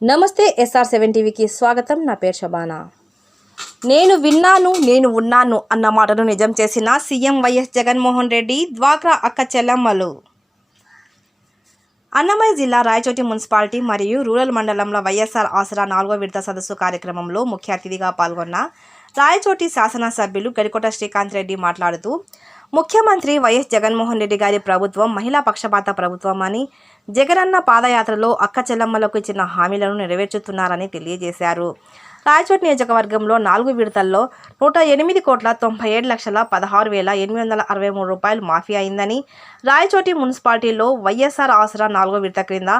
నమస్తే SR seven టీవీకి స్వాగతం. నా పేరు శబానా. నేను విన్నాను నేను ఉన్నాను అన్న మాటను నిజం చేసిన సీఎం వైఎస్ జగన్మోహన్ రెడ్డి ద్వాక్రా అక్క చెల్లమ్మలు. అన్నమయ్య జిల్లా రాయచోటి మున్సిపాలిటీ మరియు రూరల్ మండలంలో వైఎస్ఆర్ ఆసరా నాలుగో విడత సదస్సు కార్యక్రమంలో ముఖ్య అతిథిగా పాల్గొన్న రాయచోటి శాసనసభ్యులు గడికోట శ్రీకాంత్ రెడ్డి మాట్లాడుతూ ముఖ్యమంత్రి వైఎస్ జగన్మోహన్ రెడ్డి గారి ప్రభుత్వం మహిళా పక్షపాత ప్రభుత్వం అని జగనన్న పాదయాత్రలో అక్క చెల్లమ్మలకు ఇచ్చిన హామీలను నెరవేర్చుతున్నారని తెలియజేశారు. రాయచోటి నియోజకవర్గంలో నాలుగు విడతల్లో నూట ఎనిమిది కోట్ల తొంభై ఏడు లక్షల పదహారు వేల ఎనిమిది వందల అరవై మూడు రూపాయలు మాఫీ అయిందని రాయచోటి మున్సిపాలిటీలో వైఎస్ఆర్ ఆసరా నాలుగో విడత క్రింద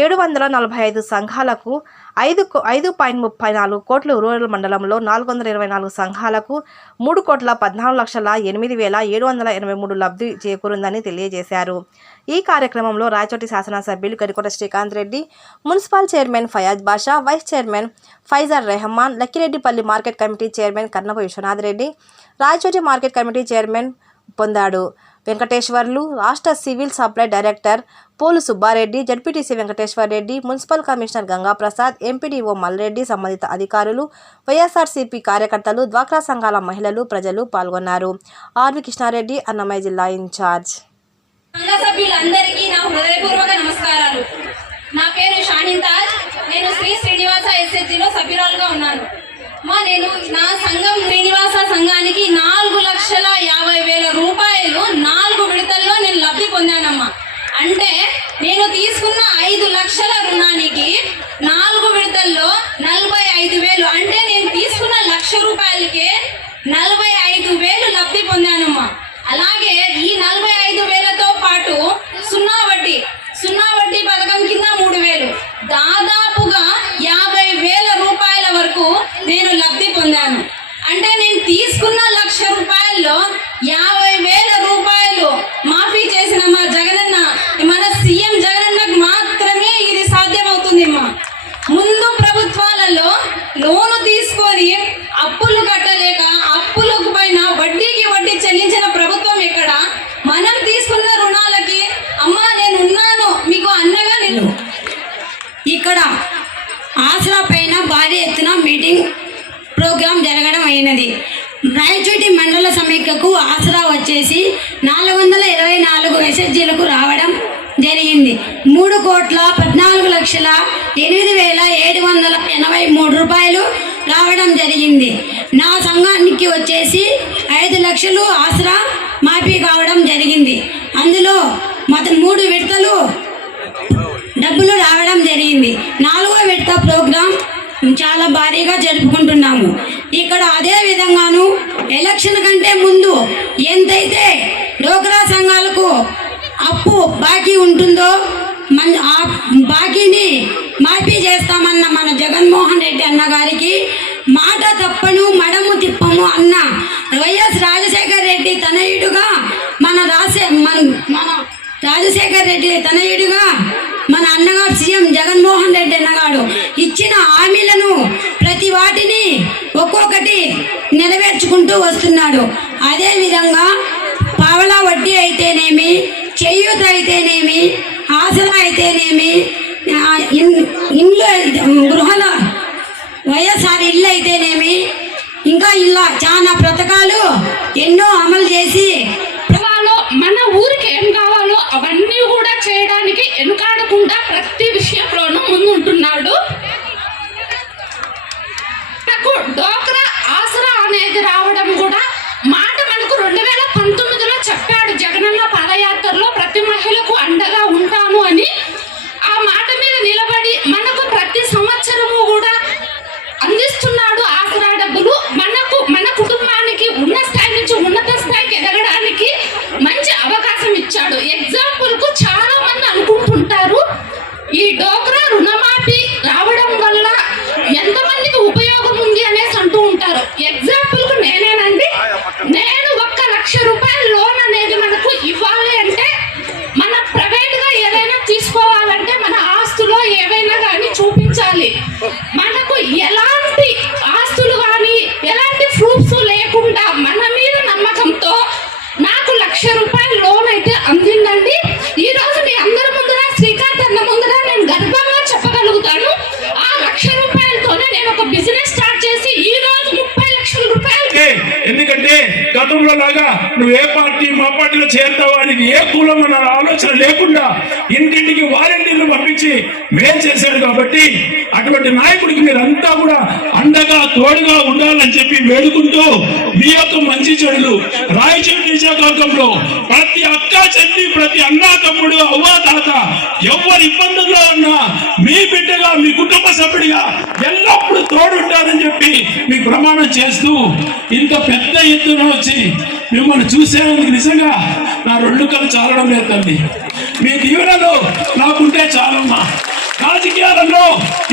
ఏడు వందల నలభై ఐదు సంఘాలకు ఐదు ఐదు పాయింట్ ముప్పై నాలుగు కోట్లు రూరల్ మండలంలో నాలుగు వందల ఇరవై నాలుగు సంఘాలకు మూడు కోట్ల పద్నాలుగు లక్షల ఎనిమిది వేల ఏడు వందల ఎనభై మూడు లబ్ధి చేకూరుందని తెలియజేశారు. ఈ కార్యక్రమంలో రాయచోటి శాసనసభ్యులు Garikota Srikanth Reddy municipal chairman Fayaz Basha vice chairman Faizur Rehman Lakkireddipalli market committee chairman Kannapu Viswanath Reddy Rayachoti market committee chairman పొందాడు వెంకటేశ్వర్లు రాష్ట్ర civil supply director Polu Subbareddy ZPTC Venkateswar Reddy municipal commissioner Gangaprasad MPDO Malreddy సంబంధిత అధికారులు వైఎస్ఆర్సీపీ కార్యకర్తలు డ్వాక్రా సంఘాల మహిళలు ప్రజలు పాల్గొన్నారు. ఆర్వి కృష్ణారెడ్డి అన్నమయ్య జిల్లా ఇన్ఛార్జ్. సంఘ సభ్యులందరికీ నా హృదయపూర్వక నమస్కారాలు. నా పేరు షాహిన్ తాజ్ నేను శ్రీ శ్రీనివాస ఎస్ఎస్జిలో సభ్యురాలుగా ఉన్నాను. మా నేను నా సంఘం శ్రీనివాస సంఘానికి నాలుగు లక్షల యాభై వేల రూపాయలు నాలుగు విడతల్లో నేను లబ్ధి పొందానమ్మా అంటే నేను తీసుకున్న ఐదు లక్షల రుణానికి నాలుగు విడతల్లో నలభై ఐదు వేలు అంటే నేను తీసుకున్న లక్ష రూపాయలకే నలభై ఐదు వేలు లబ్ధి పొందానమ్మా అలాగే ఈ నలభై ఐదు వేలతో పాటు సున్నా వడ్డీ సున్నా వడ్డీ పథకం కింద మూడు వేలు దాదాపుగా యాభై వేల రూపాయల వరకు నేను లబ్ధి పొందాను అంటే నేను తీసుకున్న లక్ష రూపాయల్లో యాభై వేల రూపాయలు మాఫీ చేసిన మా జగనన్న. మన సీఎం జగనన్నకు మాత్రమే ఇది సాధ్యమవుతుంది అమ్మా ముందు ప్రభుత్వాలలో లోను తీసుకొని అప్పులు కట్టలేక అప్పులకు పైన వడ్డీకి వడ్డీ చెల్లించిన ప్రభుత్వం ఎక్కడ? మనం తీసుకున్న రుణాలకి అమ్మా నేను ఉన్నాను మీకు అన్నగా నేను ఇక్కడ ఆసరా పైన భారీ ఎత్తున మీటింగ్ ప్రోగ్రాం రాయచోటి మండల సమైక్యకు ఆసరా వచ్చేసి నాలుగు వందల ఇరవై నాలుగు ఎస్ఎస్జీలకు రావడం జరిగింది. మూడు కోట్ల పద్నాలుగు లక్షల ఎనిమిది వేల ఏడు వందల ఎనభై మూడు రూపాయలు రావడం జరిగింది. నా సంఘానికి వచ్చేసి ఐదు లక్షలు ఆసరా మాఫీ కావడం జరిగింది. అందులో మొత్తం మూడు విడతలు డబ్బులు రావడం జరిగింది. నాలుగో విడత ప్రోగ్రాం చాలా భారీగా జరుపుకుంటున్నాము. ఇక్కడ అదే విధంగాను ఎలక్షన్ కంటే ముందు ఎంతైతే డోక్రా సంఘాలకు అప్పు బాకీ ఉంటుందో మన ఆ బాకీని మాఫీ చేస్తామన్న మన జగన్మోహన్ రెడ్డి అన్న గారికి మాట తప్పను మడము తిప్పము అన్న వైఎస్ రాజశేఖర్ రెడ్డి తనయుడుగా మన రాసే మన మన రాజశేఖర్ రెడ్డి తనయుడిగా మన అన్నగారు సీఎం జగన్మోహన్ రెడ్డి అన్నగాడు ఇచ్చిన హామీలను ప్రతి వాటిని ఒక్కొక్కటి నెరవేర్చుకుంటూ వస్తున్నాడు. అదే విధంగా పావలా వడ్డీ అయితేనేమి చేయూత అయితేనేమి ఆసరా అయితేనేమి ఇండ్లు గృహాల వైఎస్ఆర్ ఇల్లు అయితేనేమి ఇంకా ఇలా చాలా పథకాలు ఎన్నో అమలు చేసి మన ఊరికి ఏం కావాలో అవన్నీ కూడా చేయడానికి వెనుకాడకుండా ప్రతి అనేది రావడం కూడా మాట మనకు రెండు వేల పంతొమ్మిదిలో చెప్పాడు జగనన్న పాదయాత్రలో ప్రతి మహిళకు అండగా ఉంటాను అని. ఉండాలి మనకు ఎలాంటి ఆస్తులు కానీ ఎలాంటి ప్రూఫ్స్ లేకుండా మన మీద నమ్మకంతో నాకు లక్ష రూపాయలు లోన్ అయితే అందిందండి. ఈ రోజు మీ అందరి ముందర శ్రీకాంత్ అన్న ముందర నేను గర్భంగా చెప్పగలుగుతాను. ఆ లక్ష రూపాయలతోనే నేను ఒక బిజినెస్ స్టార్ట్ చేసి ఈ రోజు ముప్పై లక్షల రూపాయలు ఎందుకంటే గతంలో లాగా నువ్వు ఏ పార్టీ మా పార్టీలో చేరుతావా అనేది ఏ కులం ఆలోచన లేకుండా ఇంటింటికి వాళ్ళ పంపించి మేలు చేశాడు కాబట్టి అటువంటి నాయకుడికి మీరంతా కూడా అండగా తోడుగా ఉండాలని చెప్పి వేడుకుంటూ మీ యొక్క మంచి చెడులు రాయచూరు నియోజకవర్గంలో ప్రతి అక్క చెల్లి ప్రతి అన్నా తమ్ముడు అవ్వా తాత ఎవరి ఇబ్బందుల్లో ఉన్నా మీ బిడ్డగా మీ కుటుంబ సభ్యుడిగా ఎల్లప్పుడూ తోడుంటారని చెప్పి మీ ప్రమాణం చేస్తూ ఇంత పెద్ద ఎత్తున వచ్చి మిమ్మల్ని చూసేందుకు నిజంగా నా రెండు కళ్ళు చాలడం లేదు మీ దీవెనలు నాకుంటే చాలమ్మా. రాజకీయాలలో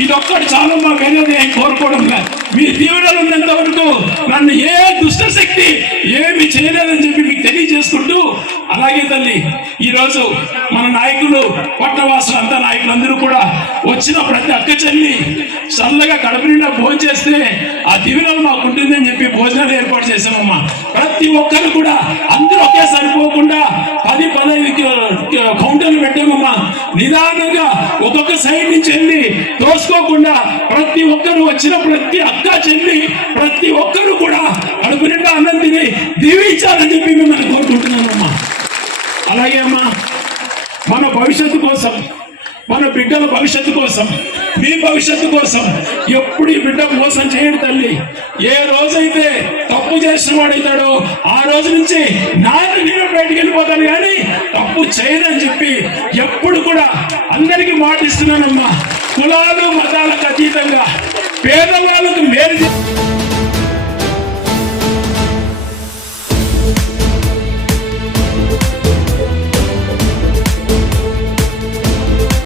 ఇదొక్కటి చాలమ్మా వేరే నేను కోరుకోవడం లేదు మీ దీవెనలు ఉన్నంత వరకు నన్ను ఏ దుష్ట శక్తి ఏమి చేయలేదని చెప్పి మీకు తెలియజేసుకుంటూ అలాగే తల్లి ఈరోజు మన నాయకులు పట్టవాసులు అంతా నాయకులందరూ కూడా వచ్చిన ప్రతి అక్క చెల్లి చల్లగా కడప నిండా భోజనం చేస్తే ఆ దివినలు మాకు ఉంటుందని చెప్పి భోజనాలు ఏర్పాటు చేసామమ్మా ప్రతి ఒక్కరు కూడా అందరూ ఒకే సరిపోకుండా సైడ్ నుంచి వెళ్ళి దోసుకోకుండా ప్రతి ఒక్కరు వచ్చిన ప్రతి అక్క చెల్లి ప్రతి ఒక్కరు కూడా కడుపు నిండా అన్నం తిని దీవించాలని చెప్పి మిమ్మల్ని కోరుకుంటున్నామమ్మా అలాగే అమ్మా మన భవిష్యత్తు కోసం మన బిడ్డల భవిష్యత్తు కోసం మీ భవిష్యత్తు కోసం ఎప్పుడు ఈ బిడ్డ మోసం చేయడు తల్లి. ఏ రోజైతే తప్పు చేసిన వాడైతాడో ఆ రోజు నుంచి నాన్న నేను బయటికి వెళ్ళిపోతాను కానీ తప్పు చేయనని చెప్పి ఎప్పుడు కూడా అందరికీ మాటిస్తున్నానమ్మా కులాలు మతాలకు అతీతంగా పేదవాళ్ళకు మేలు